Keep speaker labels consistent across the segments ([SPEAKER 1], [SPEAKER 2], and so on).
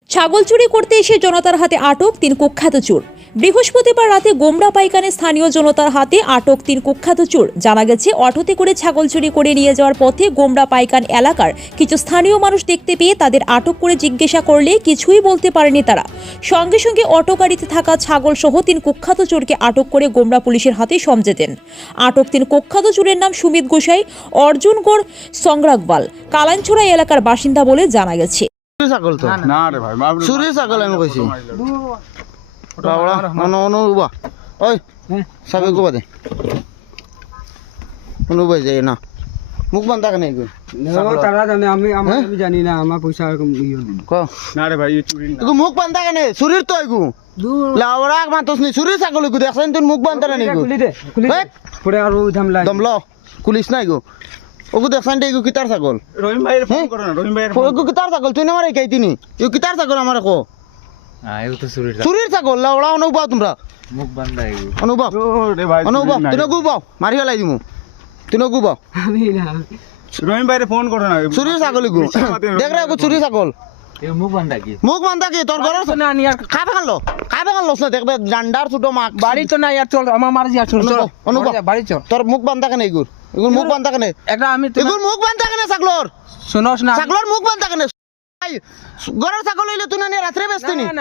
[SPEAKER 1] ছাগল চুরি করতে এসে জনতার হাতে আটক 3 কুখ্যাত চোর। বৃহস্পতিবার রাতে গোমরা পাইকানে স্থানীয় জনতার হাতে আটক 3 কুখ্যাত চোর। জানা গেছে, অটোতে করে ছাগল চুরি করে নিয়ে যাওয়ার পথে গোমরা পাইকান এলাকার কিছু স্থানীয় মানুষ দেখতে পেয়ে তাদের আটক করে জিজ্ঞাসা করলে কিছুই বলতে পারেনি তারা। সঙ্গে সঙ্গে অটো গাড়িতে থাকা ছাগল সহ 3 কুখ্যাত চোরকে আটক করে গোমরা পুলিশের হাতে সমঝে দেন। আটক 3 কুখ্যাত চোরের নাম সুমিত গোসাই, অর্জুনগড় সংগ্রাকবাল, কালাঞ্ছড়া এলাকার বাসিন্দা বলে জানা গেছে।
[SPEAKER 2] ছাগল তো
[SPEAKER 3] না রে ভাই
[SPEAKER 2] চুরি ছাগল আমি কইছি অনুবা ওই সাবে গোবা দে অনুবা যাই না মুখ বন্ধ থাকে না
[SPEAKER 4] তারা জানে আমি জানি না আমার পয়সা এরকম ইয়ে নেই
[SPEAKER 2] ক
[SPEAKER 3] না রে ভাই চুরি না
[SPEAKER 2] এগু মুখ বন্ধ থাকে না চুরির তো এগু লাওড়া মাতস নি চুরি ছাগল এগু দেখছেন তুই মুখ বন্ধ থাকে না এগু
[SPEAKER 4] খুলি দে পরে আর ঝামলা
[SPEAKER 2] দম ল পুলিশ না এগু ওগু দেখছেন এগু কিতার ছাগল
[SPEAKER 3] রহিম ভাইয়ের ফোন করো না রহিম ভাইয়ের
[SPEAKER 2] এগু কিতার ছাগল তুই না মারে কাই তিনি এগু কিতার ছাগল আমার কো
[SPEAKER 5] আয়ো তো চুরির
[SPEAKER 2] চুরির ছাগল লাওড়া অনুবা তোমরা
[SPEAKER 5] মুখ বান্ধা আইগো
[SPEAKER 2] অনুবা
[SPEAKER 3] রে ভাই
[SPEAKER 2] অনুবা তুই গু বাও মারি ফেলাই দিমু তুই গু বাও
[SPEAKER 4] আমি না
[SPEAKER 3] রহিম ভাইয়ের ফোন করো না
[SPEAKER 2] চুরি ছাগল গু দেখ রে চুরি ছাগল
[SPEAKER 5] এই মুখ বান্ধা কি
[SPEAKER 2] মুখ বান্ধা কি তোর ঘরের
[SPEAKER 4] না নি আর
[SPEAKER 2] খাবে খানলো না দেখবে জান্ডার ছোট মাক
[SPEAKER 4] বাড়ি তো না আর চল আমার মারজি আর চল চল
[SPEAKER 2] অনুভব
[SPEAKER 4] বাড়ি চল
[SPEAKER 2] তোর মুখ বান্ধা কেন এগুর এগুর মুখ বান্ধা কেন
[SPEAKER 4] একটা আমি
[SPEAKER 2] এগুর মুখ বান্ধা কেন ছাগলর
[SPEAKER 4] শুনোস না
[SPEAKER 2] ছাগলর মুখ বান্ধা কেন ঘরের ছাগল হইলে তুই না রাত্রে বেচতিনি
[SPEAKER 4] না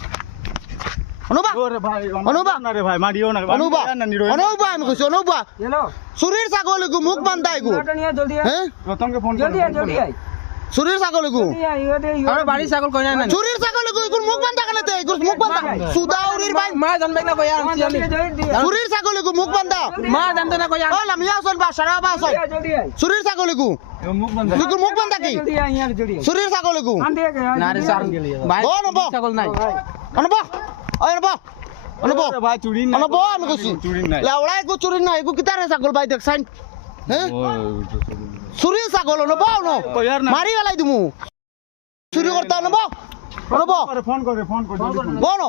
[SPEAKER 2] অনুবা
[SPEAKER 3] রে ভাই
[SPEAKER 2] অনুবা
[SPEAKER 3] না রে ভাই মারিও না
[SPEAKER 2] অনুবা অনুবা আমি কইছি অনুবা
[SPEAKER 4] হ্যালো
[SPEAKER 2] চুরির ছাগল এগু মুখ বান্ধা এগু
[SPEAKER 4] ওটা নিয়ে জলদি
[SPEAKER 2] হ্যাঁ
[SPEAKER 3] রতনকে ফোন
[SPEAKER 4] জলদি জলদি আই
[SPEAKER 2] চুরির ছাগল এগু
[SPEAKER 4] আরে বাড়ি ছাগল কই না না
[SPEAKER 2] চুরির ছাগল এগু এগুর মুখ বান্ধা কেন তে এগুর মুখ বান্ধা সুদাউরির ভাই
[SPEAKER 4] মা জানবে না কই আনছি আমি
[SPEAKER 2] চুরির ছাগল এগু মুখ বান্ধা
[SPEAKER 4] মা জানতো না কই
[SPEAKER 2] ওলা মিয়া আসন বা সারা বা আসন
[SPEAKER 4] জলদি আই
[SPEAKER 2] চুরির ছাগল এগু
[SPEAKER 3] মুখ বন্ধ
[SPEAKER 2] এগুর মুখ বান্ধা কি
[SPEAKER 4] জলদি আই আর জলদি
[SPEAKER 2] চুরির ছাগল এগু
[SPEAKER 4] না রে স্যার ভাই
[SPEAKER 2] ও নব
[SPEAKER 4] ছাগল নাই
[SPEAKER 2] অনুবা ওই নব অনুবা
[SPEAKER 3] রে ভাই চুরি না
[SPEAKER 2] অনুবা আমি কইছি
[SPEAKER 3] চুরি নাই
[SPEAKER 2] লাউড়া এগু চুরি না এগু কিতারে ছাগল ভাই দেখছাইন হ্যাঁ চুরি ছাগল অনুবা ন
[SPEAKER 3] কইয়ার না
[SPEAKER 2] মারি গলাই দিমু চুরি করতে অনুবা অনুবা
[SPEAKER 3] ফোন করে
[SPEAKER 2] বলো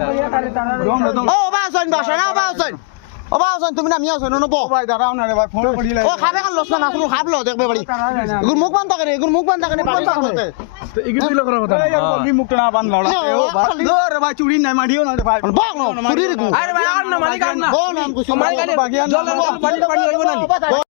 [SPEAKER 2] ও বা আসন বা সারা বা আসন ও বা আসন তুমি না মিয়া আসন অনুবা
[SPEAKER 3] ভাই দাঁড়াও না রে ভাই ফোন করিলে
[SPEAKER 2] ও খাবে কাল লস না তুমি খাবলো দেখবে বাড়ি এগুর মুখ বান্ধা করে এগুর মুখ বান্ধা করে বান্ধা করতে
[SPEAKER 3] তো ইগি দিল করার কথা বলি মুখটা না বান লাউলা রে ভাই চুরি নাই মারিও না রে ভাই
[SPEAKER 2] বাং চুরি রে
[SPEAKER 4] আরে ভাই আর না মালিক আর না
[SPEAKER 2] বল আমি কইছি
[SPEAKER 4] মালিক আর জল পানি পানি হইব না